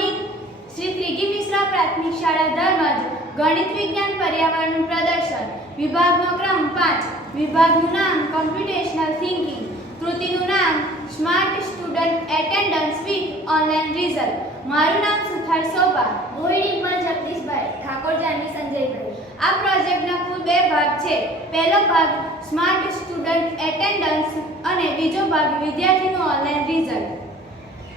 Morning. Shri ત્રિગી Mishra પ્રાથમિક શાળા ધર્મજ ગણિત વિજ્ઞાન પર્યાવરણ પ્રદર્શન વિભાગનો ક્રમ 5. વિભાગનું નામ કોમ્પ્યુટેશનલ થિંકિંગ. કૃતિનું નામ smart student attendance with online result. મારું નામ સુથાર શોભા. મોહિડી પર જગદીશભાઈ. ઠાકોર જાનવી સંજયભાઈ. આ પ્રોજેક્ટના કુલ 2 ભાગ છે. પહેલો ભાગ સ્માર્ટ સ્ટુડન્ટ એટેન્ડન્સ અને બીજો ભાગ વિદ્યાર્થીનું ઓનલાઈન રિઝલ્ટ.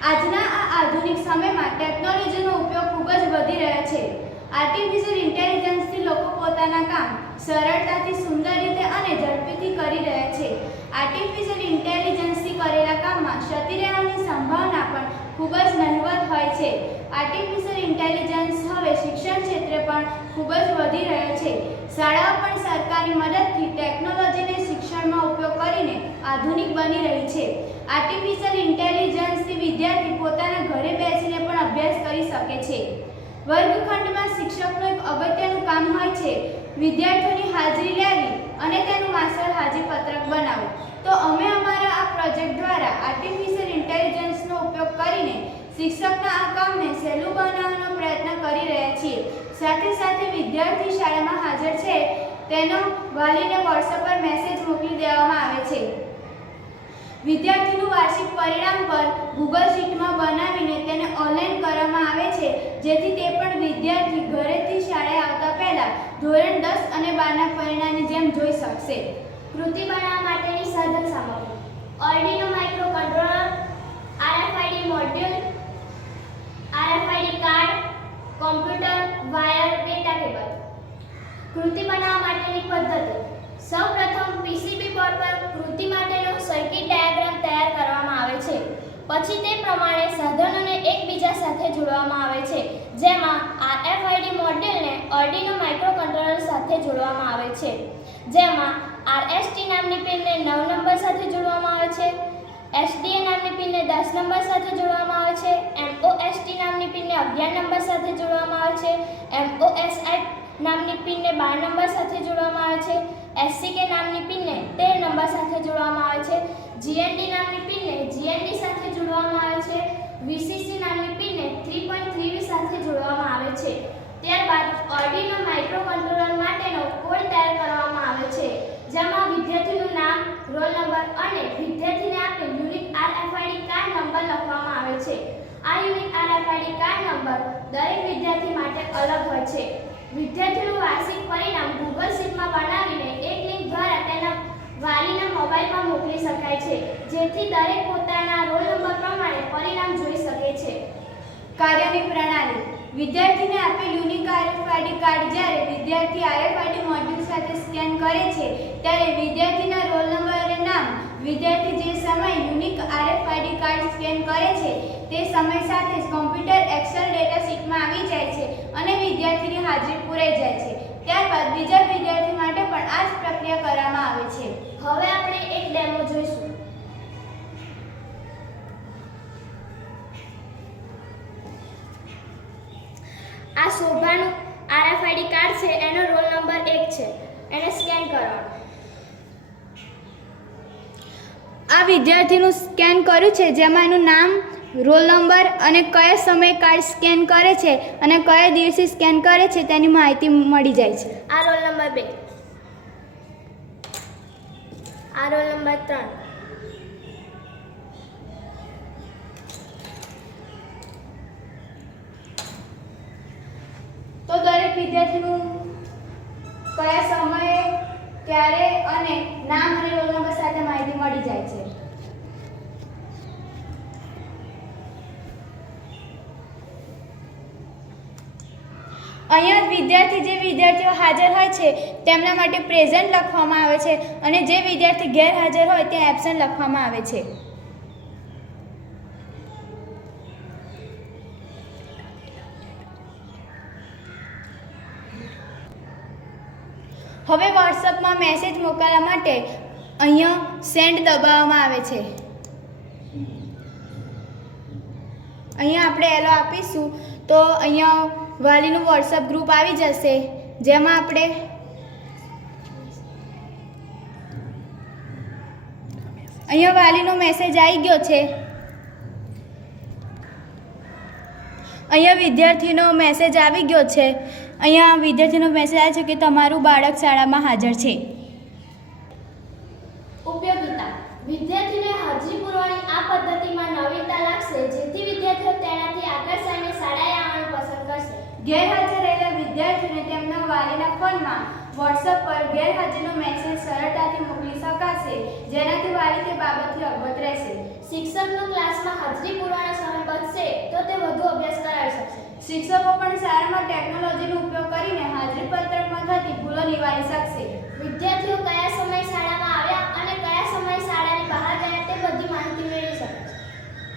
આજના આ આધુનિક સમયમાં ટેકનોલોજીનો ઉપયોગ ખૂબ જ વધી રહ્યો છે. આર્ટિફિશિયલ ઇન્ટેલિજન્સથી લોકો પોતાના કામ સરળતાથી, સુંદર રીતે અને ઝડપીથી કરી રહ્યા છે. આર્ટિફિશિયલ ઇન્ટેલિજન્સથી કરેલા કામમાં ક્ષતિ રહેવાની સંભાવના પણ ખૂબ જ નહિવત હોય છે. આર્ટિફિશિયલ ઇન્ટેલિજન્સ હવે શિક્ષણ ક્ષેત્રે પણ ખૂબ જ વધી રહ્યો છે. શાળાઓ પણ સરકારની મદદથી ટેકનોલોજીને શિક્ષણમાં ઉપયોગ કરીને આધુનિક બની રહી છે. આર્ટિફિશિયલ ઇન્ટેલિજન્સથી વિદ્યાર્થી પોતાના ઘરે બેસીને પણ અભ્યાસ કરી શકે છે. વર્ગખંડમાં શિક્ષકનું એક અગત્યનું કામ હોય છે વિદ્યાર્થીઓની હાજરી લેવી અને તેનું માસ્ટર હાજરીપત્રક બનાવવું. તો અમે અમારા આ પ્રોજેક્ટ દ્વારા આર્ટિફિશિયલ ઇન્ટેલિજન્સનો ઉપયોગ કરીને શિક્ષકના આ કામને સહેલું બનાવવાનો પ્રયત્ન કરી રહ્યા છીએ. સાથે સાથે વિદ્યાર્થી શાળામાં હાજર છે તેનો વાલીને વોટ્સએપ પર મેસેજ મોકલી દેવામાં આવે છે. વિદ્યાર્થીનું વાર્ષિક પરિણામ પર ગૂગલ શીટમાં બનાવીને તેને ઓનલાઈન કરવામાં આવે છે, જેથી તે પણ વિદ્યાર્થી ઘરેથી શાળાએ આવતા પહેલા ધોરણ 10 અને 12ના પરિણામની જેમ જોઈ શકશે. કૃતિ બનાવવા માટેની સાધન સામગ્રી: Arduino micro controller, RFID module, RFID card, computer, wire, data cable. કૃતિ બનાવવા માટેની પદ્ધતિ: સૌપ્રથમ PCB બોર્ડ પર કૃતિ માટેનો સર્કિટ ડાયાગ્રામ તૈયાર કરવામાં આવે છે. પછી તે પ્રમાણે સાધનોને એકબીજા સાથે જોડવામાં આવે છે, જેમાં RFID મોડ્યુલને આર્ડિનો માઇક્રોકન્ટ્રોલર સાથે જોડવામાં આવે છે, જેમાં RST નામની પિનને 9 નંબર સાથે જોડવામાં આવે છે, SDA નામની પિનને 10 નંબર સાથે જોડવામાં આવે છે, MOST નામની પિનને 11 નંબર સાથે જોડવામાં આવે છે, MOSI નામની પિનને 12 નંબર સાથે જોડવામાં આવે છે, SCK નામની પિનને 13 નંબર સાથે જોડવામાં આવે છે, GND નામની પિનને GND સાથે જોડવામાં આવે છે, VCC નામની પિનને 3.3V સાથે જોડવામાં આવે છે. ત્યારબાદ આર્ડિનો માઇક્રોકન્ટ્રોલર માટેનો કોડ તૈયાર કરવામાં આવે છે, જેમાં વિદ્યાર્થીનું નામ, રોલ નંબર અને વિદ્યાર્થીને આપેલ યુનિક RFID કાર્ડ નંબર લખવામાં આવે છે. આ યુનિક RFID કાર્ડ નંબર દરેક વિદ્યાર્થી માટે અલગ હોય છે. વિદ્યાર્થીનું વાર્ષિક પરિણામ ગૂગલ શીટમાં બનાવીને એક લિંક દ્વારા તેના વાલીના મોબાઈલમાં મોકલી શકાય છે, જેથી દરેક પોતાના રોલ નંબર પ્રમાણે પરિણામ જોઈ શકે છે. કાર્યની પ્રણાલી: વિદ્યાર્થીને આપેલ યુનિક RFID કાર્ડ જ્યારે વિદ્યાર્થી RFID મોડ્યુલ સાથે સ્કેન કરે છે ત્યારે વિદ્યાર્થીના રોલ નંબર અને નામ વિદ્યાર્થી જે સમયે યુનિક RFID કાર્ડ સ્કેન કરે છે તે સમય સાથે જ કોમ્પ્યુટર એક્સેલ ડેટા શીટમાં આવી જાય છે અને વિદ્યાર્થીની હાજરી પૂરાઈ જાય છે. ત્યારબાદ બીજા વિદ્યાર્થી માટે પણ આ જ પ્રક્રિયા કરવામાં આવે છે. હવે આપણે એક ડેમો જોઈશું. આ શોભાનું RFID કાર્ડ છે, એનો રોલ નંબર 1 છે, એને સ્કેન કરવાનો. આ વિદ્યાર્થીનું સ્કેન કર્યું છે, જેમાં એનું નામ, રોલ નંબર અને કયા સમયે કાર્ડ સ્કેન કરે છે અને કયા દિવસે સ્કેન કરે છે તેની માહિતી મળી જાય છે. આ રોલ નંબર 2, આ રોલ નંબર 3, તો દરેક વિદ્યાર્થીનું કયા સમયે, ક્યારે અને નામ અને રોલ નંબર સાથે માહિતી મળી જાય છે. અહીંયા જે વિદ્યાર્થીઓ હાજર હોય છે તેમના માટે પ્રેઝન્ટ લખવામાં આવે છે અને જે વિદ્યાર્થી ગેરહાજર હોય ત્યાં એબ્સન્ટ લખવામાં આવે છે. હવે વોટ્સએપમાં મેસેજ મોકલવા માટે અહીંયા સેન્ડ દબાવવામાં આવે છે. અહીંયા આપણે એલો આપીશું તો અહીંયા વાલીનું વોટ્સએપ ગ્રુપ આવી જશે, જેમાં આપણે અહીંયા વાલીનો મેસેજ આવી ગયો છે. અહીંયા વિદ્યાર્થીનો મેસેજ આવી ગયો છે. અહીંયા વિદ્યાર્થીનો મેસેજ આવે છે કે તમારું બાળક શાળામાં હાજર છે. ઉપયોગિતા. વિદ્યાર્થીને હાજરી પૂરવાની આ પદ્ધતિમાં નવીનતા લાગશે, જેથી વિદ્યાર્થીઓ તેનાથી આકર્ષાઈને શાળાએ આવવાનું પસંદ કરશે. ગેરહાજર રહેલા વિદ્યાર્થીઓને તેમના વાલીના ફોનમાં વોટ્સએપ પર ગેરહાજરીનો મેસેજ સરળતાથી મોકલી શકાશે, જેનાથી વાલી તે બાબતથી અવગત રહેશે. શિક્ષકનો ક્લાસમાં હાજરી પૂરવાનો સમય બચશે તો તે વધુ અભ્યાસ કરાવી શકશે. શિક્ષકો પણ શાળામાં ટેકનોલોજીનો ઉપયોગ કરીને હાજરી પત્રકમાં થતી ભૂલો નિવારી શકશે. વિદ્યાર્થીઓ કયા સમયે શાળામાં આવ્યા અને કયા સમયે શાળાની બહાર ગયા તે બધી માહિતી મેળવી